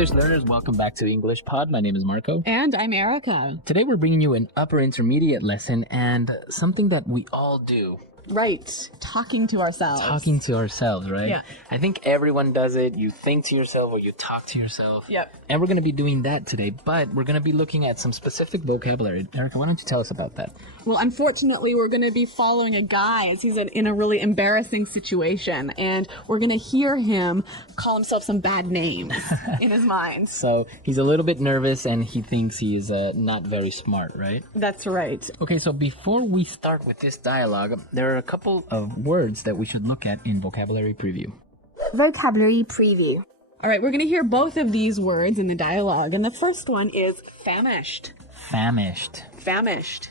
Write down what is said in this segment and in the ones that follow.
English learners, welcome back to English Pod. My name is Marco. And I'm Erica. Today we're bringing you an upper intermediate lesson and something that we all do. Right. Talking to ourselves. Talking to ourselves, right? Yeah. I think everyone does it. You think to yourself or you talk to yourself. Yep. And we're going to be doing that today, but we're going to be looking at some specific vocabulary. Erica, why don't you tell us about that? Well, unfortunately, we're going to be following a guy as he's in a really embarrassing situation, and we're going to hear him call himself some bad names in his mind. So he's a little bit nervous and he thinks he is not very smart, right? That's right. Okay, so before we start with this dialogue, there are a couple of words that we should look at in vocabulary preview. Vocabulary preview. All right, we're going to hear both of these words in the dialogue, and the first one is famished. Famished. Famished.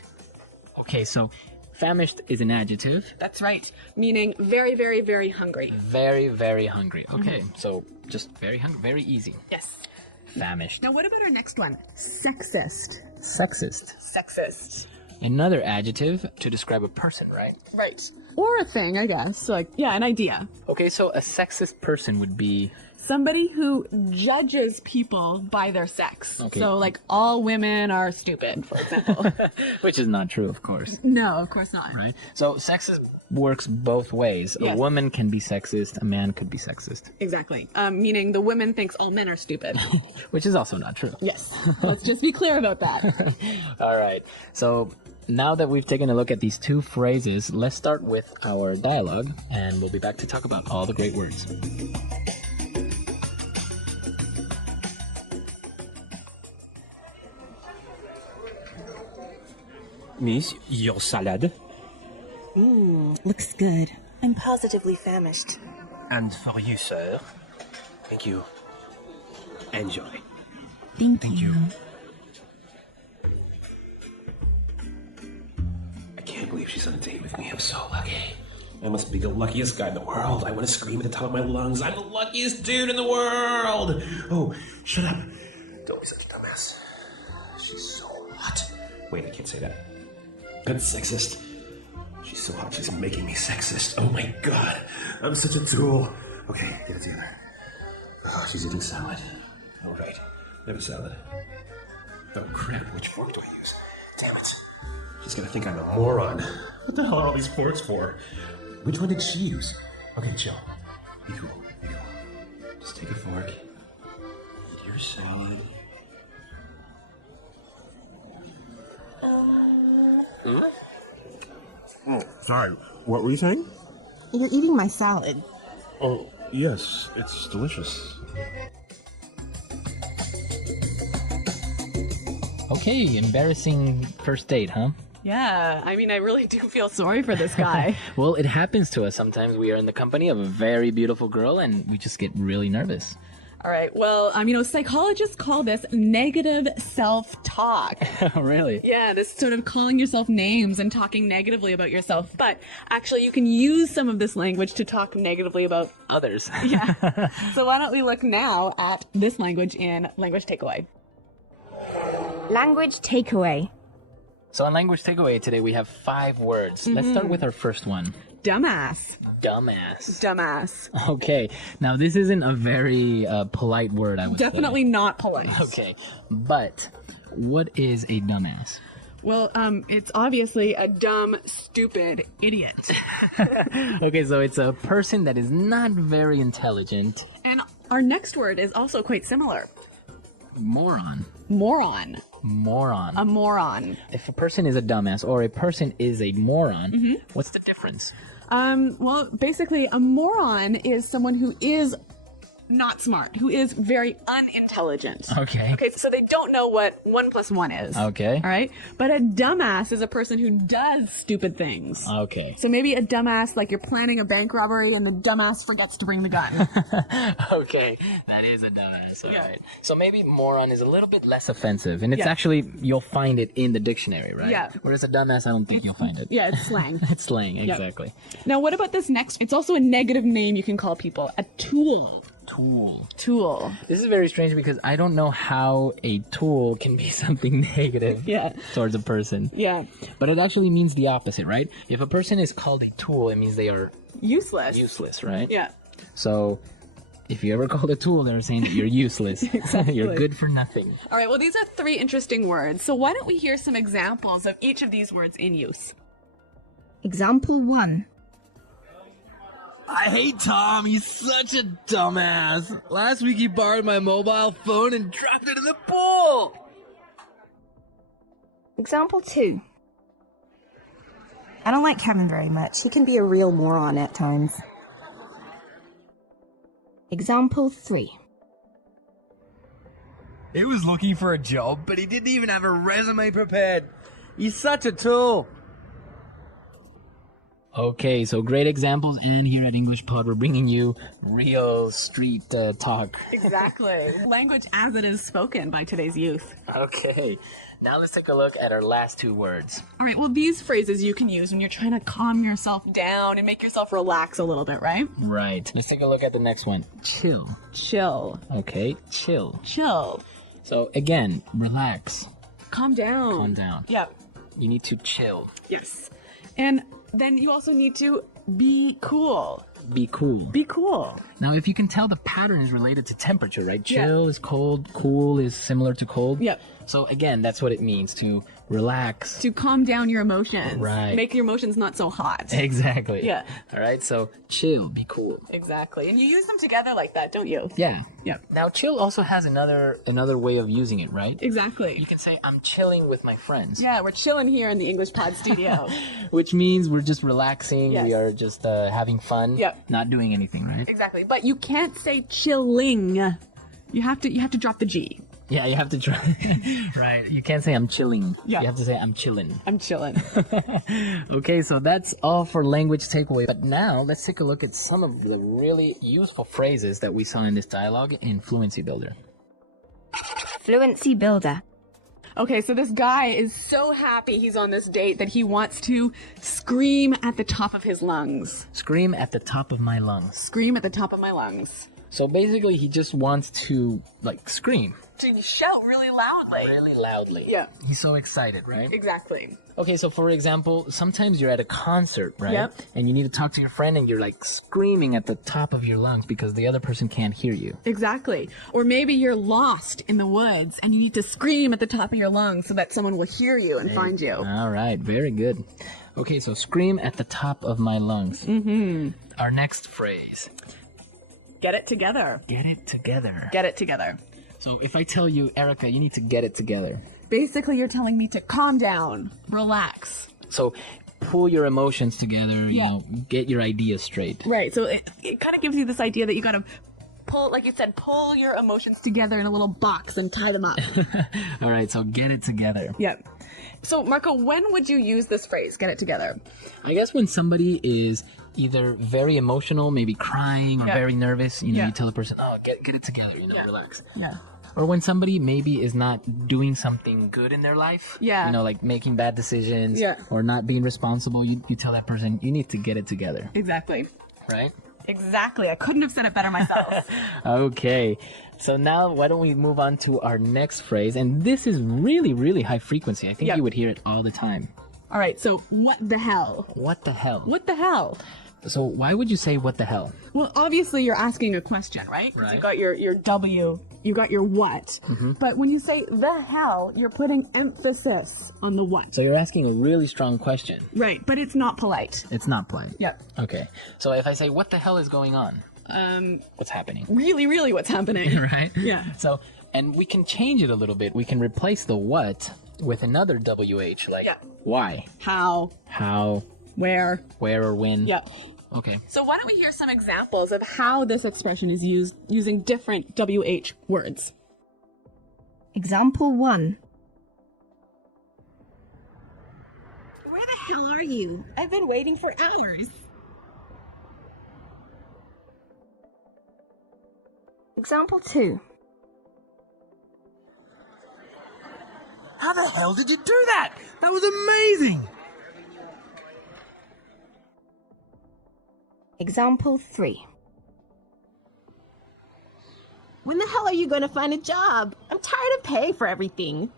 Okay, so famished is an adjective. That's right, meaning very, very, very hungry. Very, very hungry. Okay, so just very hungry, very easy. Yes. Famished. Now, what about our next one? Sexist. Sexist. Sexist. Another adjective to describe a person, right? Right. Or a thing, I guess. Like, yeah, an idea. Okay, so a sexist person would be... Somebody who judges people by their sex. Okay. So, like, all women are stupid, for example. Which is not true, of course. No, of course not. Right? So sexist works both ways. Yes. A woman can be sexist, a man could be sexist. Exactly. Meaning the woman thinks all men are stupid. Which is also not true. Yes. Let's just be clear about that. All right. So now that we've taken a look at these two phrases, let's start with our dialogue, and we'll be back to talk about all the great words. Miss, your salad. Looks good. I'm positively famished. And for you, sir. Thank you. Enjoy. Thank you. I can't believe she's on a date with me. I'm so lucky. I must be the luckiest guy in the world. I want to scream at the top of my lungs. I'm the luckiest dude in the world. Oh, shut up. Don't be such a dumbass. She's so hot. Wait, I can't say that. That's sexist. She's so hot, she's making me sexist. Oh my god. I'm such a tool. Okay, get it together. Oh, she's eating salad. All right. Have a salad. Oh crap, which fork do I use? Damn it. She's gonna think I'm a moron. What the hell are all these forks for? Which one did she use? Okay, chill. Be cool. Be cool. Just take a fork. Eat your salad. Oh, sorry. What were you saying? You're eating my salad. Oh, yes. It's delicious. Okay, embarrassing first date, huh? Yeah. I mean, I really do feel sorry for this guy. Well, it happens to us sometimes. We are in the company of a very beautiful girl and we just get really nervous. All right. Well, psychologists call this negative self-talk. Really? Yeah, this sort of calling yourself names and talking negatively about yourself. But actually, you can use some of this language to talk negatively about Others. Yeah. So why don't we look now at this language in Language Takeaway. Language takeaway. So on Language Takeaway today, we have 5 words. Let's start with our first one. Dumbass. Dumbass. Dumbass. Okay, now this isn't a very polite word, I would Definitely not polite. say. Okay, but what is a dumbass? Well, it's obviously a dumb, stupid idiot. Okay, so it's a person that is not very intelligent. And our next word is also quite similar. Moron. Moron. Moron. A moron. If a person is a dumbass or a person is a moron, what's the difference? Well, basically, a moron is someone who is not smart, who is very unintelligent. Okay. Okay, so they don't know what 1 + 1 is. Okay. All right? But a dumbass is a person who does stupid things. Okay. So maybe a dumbass, like you're planning a bank robbery and the dumbass forgets to bring the gun. Okay, that is a dumbass. All Yeah. right. So maybe moron is a little bit less offensive, and it's Yeah. actually, you'll find it in the dictionary, right? Yeah. Whereas a dumbass, I don't think you'll find it. Yeah, it's slang. It's slang, exactly. Now, what about this next? It's also a negative name you can call people. A tool. Tool. Tool. This is very strange because I don't know how a tool can be something negative Yeah. towards a person. Yeah. But it actually means the opposite, right? If a person is called a tool, it means they are Useless. useless, right? Yeah. So if you ever called a tool, they're saying that you're useless. Exactly. You're good for nothing. All right, well, these are 3 interesting words. So why don't we hear some examples of each of these words in use? Example 1. I hate Tom. He's such a dumbass. Last week he borrowed my mobile phone and dropped it in the pool. Example 2. I don't like Kevin very much. He can be a real moron at times. Example 3. He was looking for a job, but he didn't even have a resume prepared. He's such a tool. Okay, so great examples, and here at English Pod, we're bringing you real street talk. Exactly. Language as it is spoken by today's youth. Okay, now let's take a look at our last 2 words. All right, well, these phrases you can use when you're trying to calm yourself down and make yourself relax a little bit, right? Right. Let's take a look at the next one. Chill. Chill. Okay, chill. Chill. So again, relax. Calm down. Calm down. Yeah. You need to chill. Yes. And then you also need to be cool. Be cool. Be cool. Now, if you can tell, the pattern is related to temperature, right? Yeah. Chill is cold, cool is similar to cold. Yep. So again, that's what it means, to relax. To calm down your emotions. Right. Make your emotions not so hot. Exactly. Yeah. All right, so chill, be cool. Exactly. And you use them together like that, don't you? Yeah. Yeah. Now, chill also has another way of using it, right? Exactly. You can say, I'm chilling with my friends. Yeah, we're chilling here in the English Pod studio. Which means we're just relaxing. Yes. We are just having fun. Yep. Not doing anything, right? Exactly. But you can't say chilling. You have to drop the G. Yeah, you have to try. Right. You can't say I'm chilling. Yeah. You have to say I'm chilling. I'm chilling. Okay, so that's all for language takeaway. But now let's take a look at some of the really useful phrases that we saw in this dialogue in Fluency Builder. Fluency builder. Okay, so this guy is so happy he's on this date that he wants to scream at the top of his lungs. Scream at the top of my lungs. Scream at the top of my lungs. So basically, he just wants to, scream. To shout really loudly. Really loudly. Yeah. He's so excited, right? Exactly. Okay, so for example, sometimes you're at a concert, right? Yep. And you need to talk to your friend and you're screaming at the top of your lungs because the other person can't hear you. Exactly. Or maybe you're lost in the woods and you need to scream at the top of your lungs so that someone will hear you and find you. All right, very good. Okay, so scream at the top of my lungs. Mm-hmm. Our next phrase. Get it together. Get it together. Get it together. So if I tell you, Erica, you need to get it together. Basically, you're telling me to calm down, relax. So pull your emotions together, you know, get your ideas straight. Right. So it kind of gives you this idea that you got to pull, like you said, pull your emotions together in a little box and tie them up. All right, so get it together. Yep. So, Marco, when would you use this phrase, get it together? I guess when somebody is either very emotional, maybe crying, or very nervous, you know, you tell the person, oh, get it together, you know, relax. Yeah. Or when somebody maybe is not doing something good in their life, Yeah. you know, like making bad decisions, or not being responsible, you tell that person, you need to get it together, Exactly. right? Exactly. I couldn't have said it better myself. Okay, so now why don't we move on to our next phrase, and this is really, really high frequency. I think you would hear it all the time. All right. So, what the hell? What the hell? What the hell? So why would you say what the hell? Well, obviously you're asking a question, right? 'Cause you got your W, you got your what. But when you say the hell, you're putting emphasis on the what. So you're asking a really strong question. Right, but it's not polite. It's not polite. Yep. Okay. So if I say, what the hell is going on? What's happening? Really, really what's happening. Right? Yeah. So, and we can change it a little bit. We can replace the what with another WH, like why, How, where, or when. yeah. Okay. So why don't we hear some examples of how this expression is used using different WH words? Example 1. Where the hell are you? I've been waiting for hours. Example 2. How the hell did you do that? That was amazing. Example 3. When the hell are you going to find a job? I'm tired of paying for everything.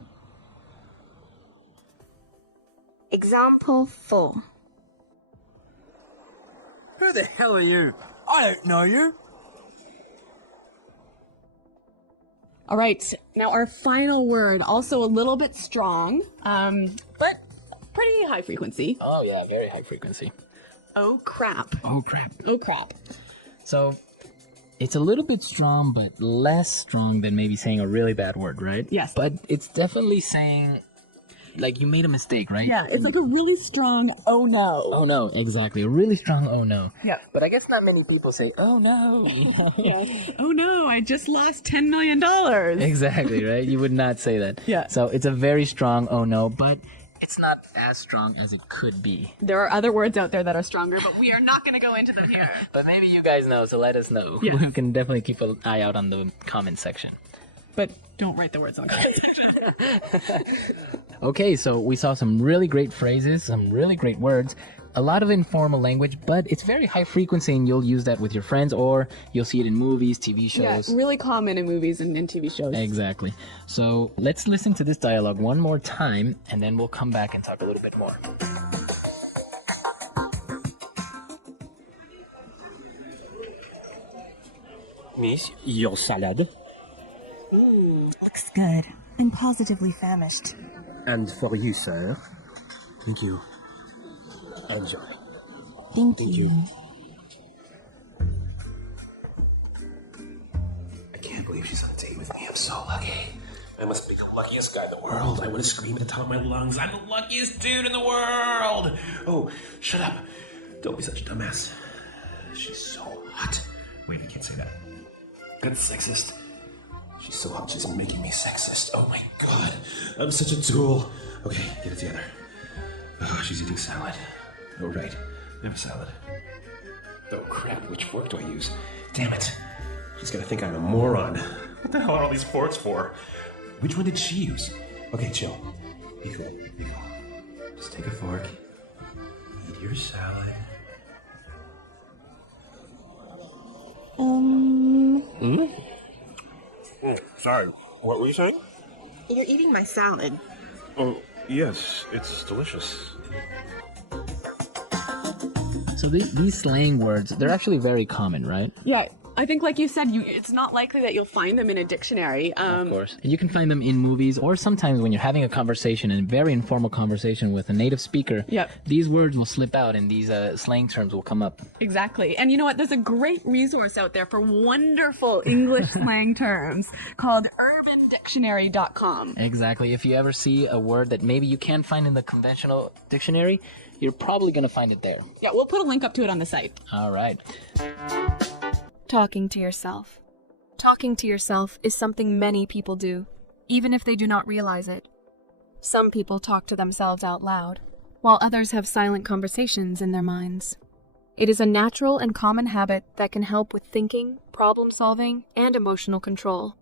Example 4. Who the hell are you? I don't know you. All right, now our final word, also a little bit strong, but pretty high frequency. Oh yeah, very high frequency. Oh crap. Oh crap. Oh crap. So it's a little bit strong, but less strong than maybe saying a really bad word, right? Yes. But it's definitely saying, like, you made a mistake, right? Yeah, it's like a really strong oh no. Oh no, exactly. A really strong oh no. Yeah. But I guess not many people say, oh no. Yeah. Oh no, I just lost $10 million. Exactly, right? You would not say that. Yeah. So it's a very strong oh no, but it's not as strong as it could be. There are other words out there that are stronger, but we are not going to go into them here. But maybe you guys know, so let us know. Yeah. We can definitely keep an eye out on the comment section. But don't write the words on comment section. Okay, so we saw some really great phrases, some really great words, a lot of informal language, but it's very high frequency and you'll use that with your friends or you'll see it in movies, TV shows. Yeah, really common in movies and in TV shows. Exactly. So let's listen to this dialogue one more time and then we'll come back and talk a little bit more. Miss, your salad. Looks good. I'm positively famished. And for you, sir. Thank you. Enjoy. Thank you. I can't believe she's on a date with me. I'm so lucky. I must be the luckiest guy in the world. I want to scream at the top of my lungs. I'm the luckiest dude in the world. Oh, shut up. Don't be such a dumbass. She's so hot. Wait, I can't say that. That's sexist. She's so hot, she's making me sexist. Oh my god. I'm such a tool. Okay, get it together. Oh, she's eating salad. Oh, right. I have a salad. Oh, crap. Which fork do I use? Damn it. She's gonna think I'm a moron. What the hell are all these forks for? Which one did she use? Okay, chill. Be cool. Be cool. Just take a fork. Eat your salad. Sorry, what were you saying? You're eating my salad. Oh, yes, it's delicious. So these slang words, they're actually very common, right? Yeah, I think like you said, it's not likely that you'll find them in a dictionary. Of course. And you can find them in movies or sometimes when you're having a conversation, a very informal conversation with a native speaker. Yep. These words will slip out and these slang terms will come up. Exactly. And you know what? There's a great resource out there for wonderful English slang terms called urbandictionary.com. Exactly. If you ever see a word that maybe you can't find in the conventional dictionary, you're probably going to find it there. Yeah, we'll put a link up to it on the site. All right. Talking to yourself. Talking to yourself is something many people do, even if they do not realize it. Some people talk to themselves out loud, while others have silent conversations in their minds. It is a natural and common habit that can help with thinking, problem solving, and emotional control.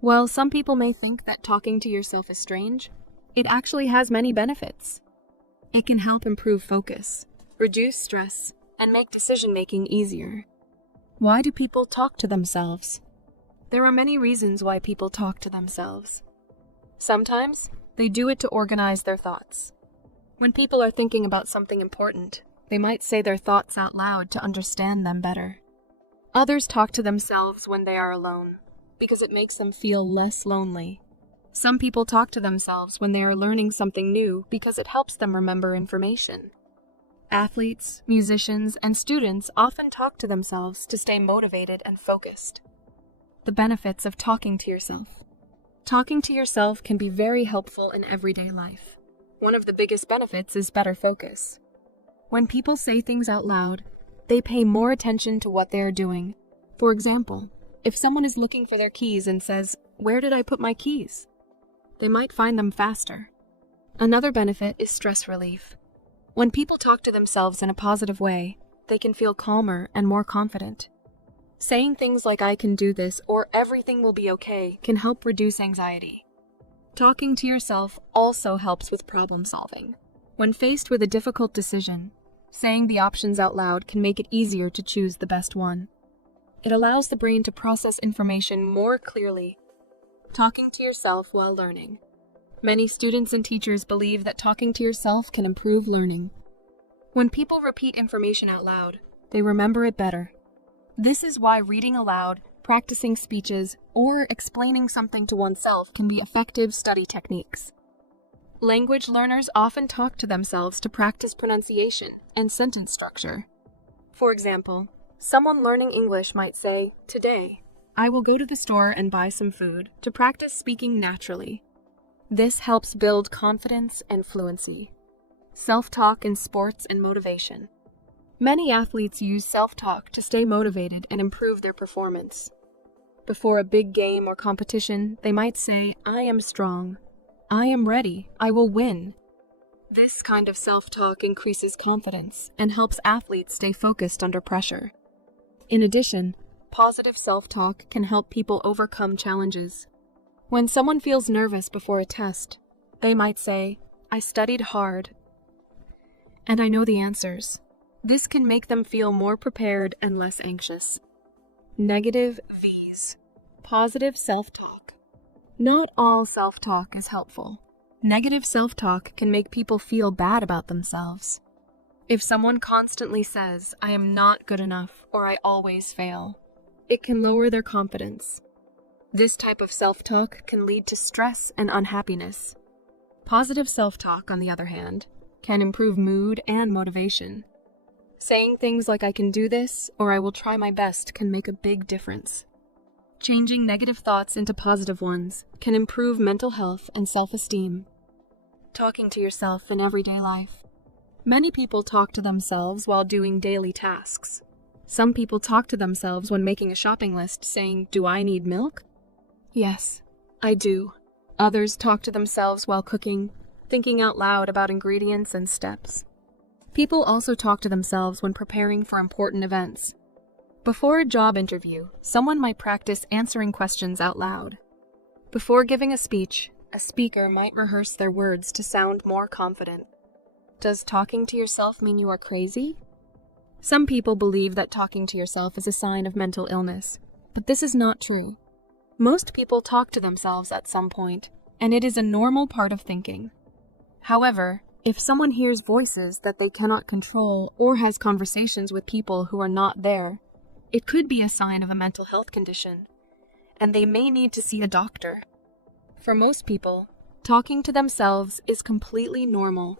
While some people may think that talking to yourself is strange, it actually has many benefits. It can help improve focus, reduce stress, and make decision-making easier. Why do people talk to themselves? There are many reasons why people talk to themselves. Sometimes, they do it to organize their thoughts. When people are thinking about something important, they might say their thoughts out loud to understand them better. Others talk to themselves when they are alone, because it makes them feel less lonely. Some people talk to themselves when they are learning something new because it helps them remember information. Athletes, musicians, and students often talk to themselves to stay motivated and focused. The benefits of talking to yourself. Talking to yourself can be very helpful in everyday life. One of the biggest benefits is better focus. When people say things out loud, they pay more attention to what they are doing. For example, if someone is looking for their keys and says, "Where did I put my keys?" they might find them faster. Another benefit is stress relief. When people talk to themselves in a positive way, they can feel calmer and more confident. Saying things like "I can do this" or "everything will be okay" can help reduce anxiety. Talking to yourself also helps with problem solving. When faced with a difficult decision, saying the options out loud can make it easier to choose the best one. It allows the brain to process information more clearly. Talking to yourself while learning. Many students and teachers believe that talking to yourself can improve learning. When people repeat information out loud, they remember it better. This is why reading aloud practicing speeches, or explaining something to oneself can be effective study techniques. Language learners often talk to themselves to practice pronunciation and sentence structure. For example, someone learning English might say, "Today, I will go to the store and buy some food," to practice speaking naturally. This helps build confidence and fluency. Self-talk in sports and motivation. Many athletes use self-talk to stay motivated and improve their performance. Before a big game or competition, they might say, "I am strong. I am ready. I will win." This kind of self-talk increases confidence and helps athletes stay focused under pressure. In addition, positive self-talk can help people overcome challenges. When someone feels nervous before a test, they might say, "I studied hard, and I know the answers." This can make them feel more prepared and less anxious. Negative V's. Positive self-talk. Not all self-talk is helpful. Negative self-talk can make people feel bad about themselves. If someone constantly says, "I am not good enough," or "I always fail," it can lower their confidence. This type of self-talk can lead to stress and unhappiness. Positive self-talk, on the other hand, can improve mood and motivation. Saying things like "I can do this" or "I will try my best" can make a big difference. Changing negative thoughts into positive ones can improve mental health and self-esteem. Talking to yourself in everyday life. Many people talk to themselves while doing daily tasks. Some people talk to themselves when making a shopping list, saying, "Do I need milk?" Yes, I do. Others talk to themselves while cooking, thinking out loud about ingredients and steps. People also talk to themselves when preparing for important events. Before a job interview, someone might practice answering questions out loud. Before giving a speech, a speaker might rehearse their words to sound more confident. Does talking to yourself mean you are crazy? Some people believe that talking to yourself is a sign of mental illness, but this is not true. Most people talk to themselves at some point, and it is a normal part of thinking. However, if someone hears voices that they cannot control or has conversations with people who are not there, it could be a sign of a mental health condition, and they may need to see a doctor. For most people, talking to themselves is completely normal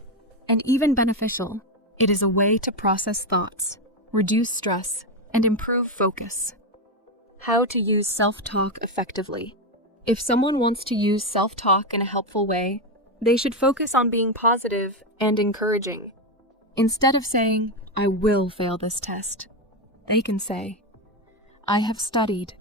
and even beneficial. It is a way to process thoughts, reduce stress, and improve focus. How to use self-talk effectively. If someone wants to use self-talk in a helpful way, they should focus on being positive and encouraging. Instead of saying, "I will fail this test," they can say, "I have studied,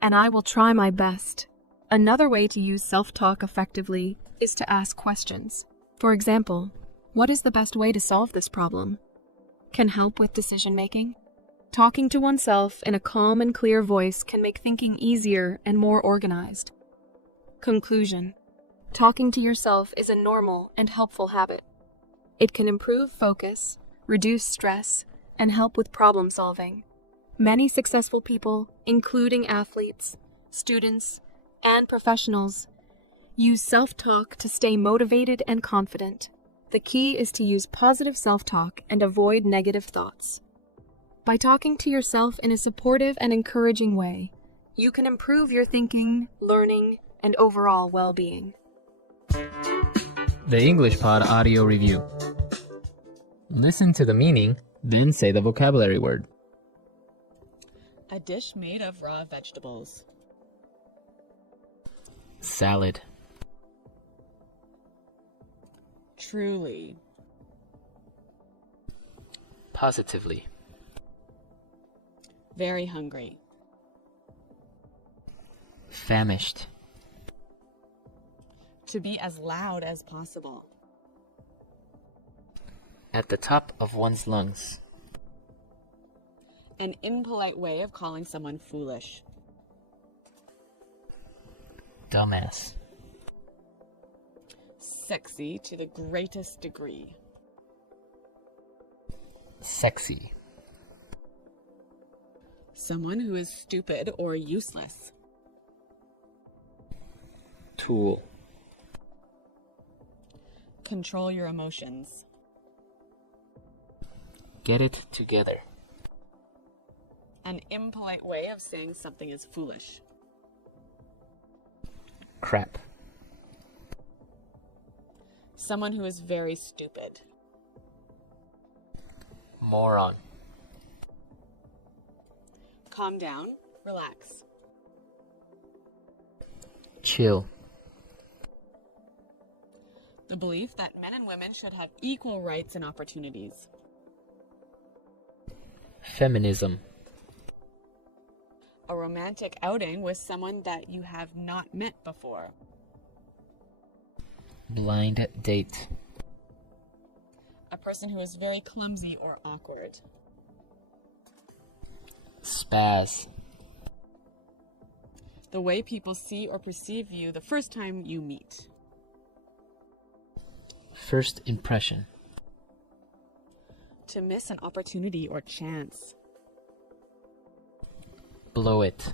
and I will try my best." Another way to use self-talk effectively is to ask questions. For example, what is the best way to solve this problem? Can help with decision-making. Talking to oneself in a calm and clear voice can make thinking easier and more organized. Conclusion. Talking to yourself is a normal and helpful habit. It can improve focus, reduce stress, and help with problem solving. Many successful people, including athletes, students, and professionals, use self-talk to stay motivated and confident. The key is to use positive self-talk and avoid negative thoughts. By talking to yourself in a supportive and encouraging way, you can improve your thinking, learning, and overall well-being. The English Pod Audio Review. Listen to the meaning, then say the vocabulary word. A dish made of raw vegetables. Salad. Truly. Positively. Very hungry. Famished. To be as loud as possible. At the top of one's lungs. An impolite way of calling someone foolish. Dumbass. Sexy to the greatest degree. Sexy. Someone who is stupid or useless. Tool. Control your emotions. Get it together. An impolite way of saying something is foolish. Crap. Someone who is very stupid. Moron. Calm down, relax. Chill. The belief that men and women should have equal rights and opportunities. Feminism. A romantic outing with someone that you have not met before. Blind date. A person who is very clumsy or awkward. Spaz. The way people see or perceive you the first time you meet. First impression. To miss an opportunity or chance. Blow it.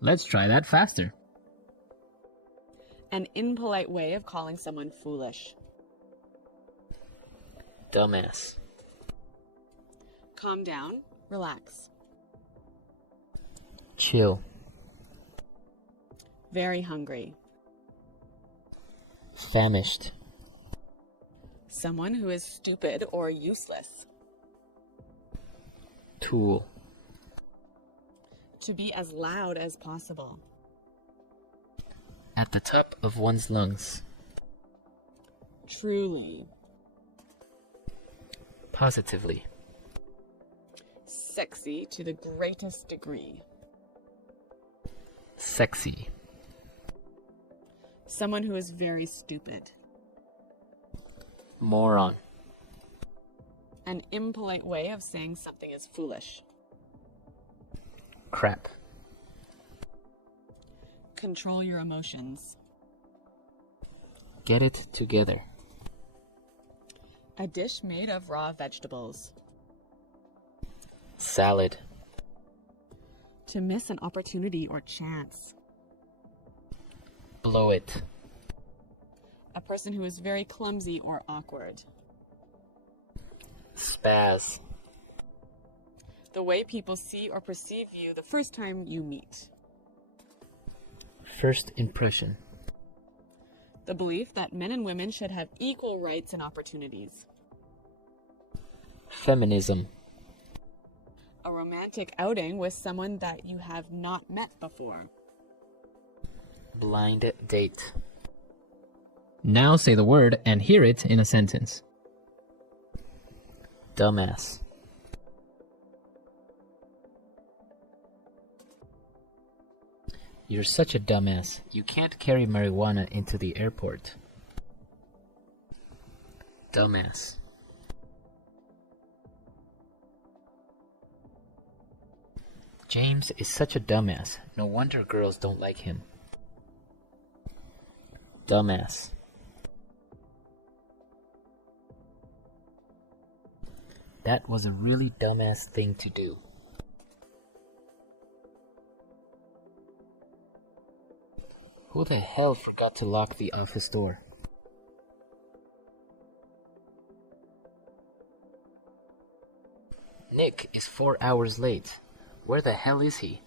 Let's try that faster. An impolite way of calling someone foolish. Dumbass. Calm down, relax. Chill. Very hungry. Famished. Someone who is stupid or useless. Tool. To be as loud as possible. At the top of one's lungs. Truly. Positively. Sexy to the greatest degree. Sexy. Someone who is very stupid. Moron. An impolite way of saying something is foolish. Crap. Control your emotions. Get it together. A dish made of raw vegetables. Salad. To miss an opportunity or chance. Blow it. A person who is very clumsy or awkward. Spaz. The way people see or perceive you the first time you meet. First impression. The belief that men and women should have equal rights and opportunities. Feminism. A romantic outing with someone that you have not met before. Blind date. Now say the word and hear it in a sentence. Dumbass. You're such a dumbass. You can't carry marijuana into the airport. Dumbass. James is such a dumbass. No wonder girls don't like him. Dumbass. That was a really dumbass thing to do. Who the hell forgot to lock the office door? Nick is 4 hours late. Where the hell is he?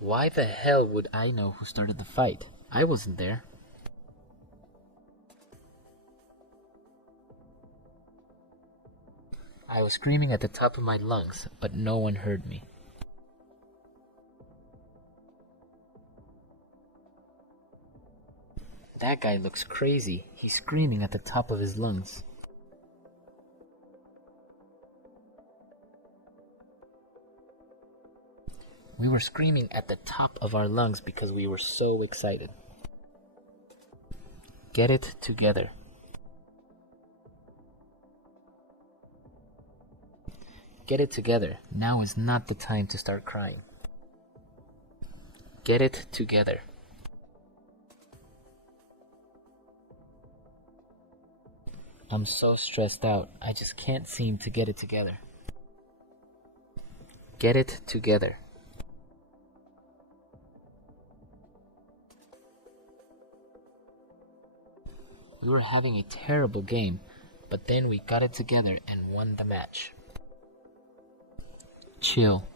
Why the hell would I know who started the fight? I wasn't there. I was screaming at the top of my lungs, but no one heard me. That guy looks crazy. He's screaming at the top of his lungs. We were screaming at the top of our lungs because we were so excited. Get it together. Get it together. Now is not the time to start crying. Get it together. I'm so stressed out. I just can't seem to get it together. Get it together. We were having a terrible game, but then we got it together and won the match. Chill.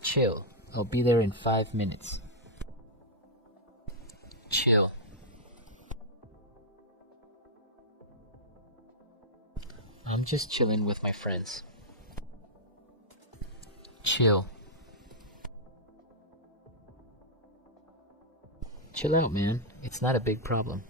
Chill. I'll be there in 5 minutes. Chill. I'm just chilling with my friends. Chill. Chill out, man. It's not a big problem.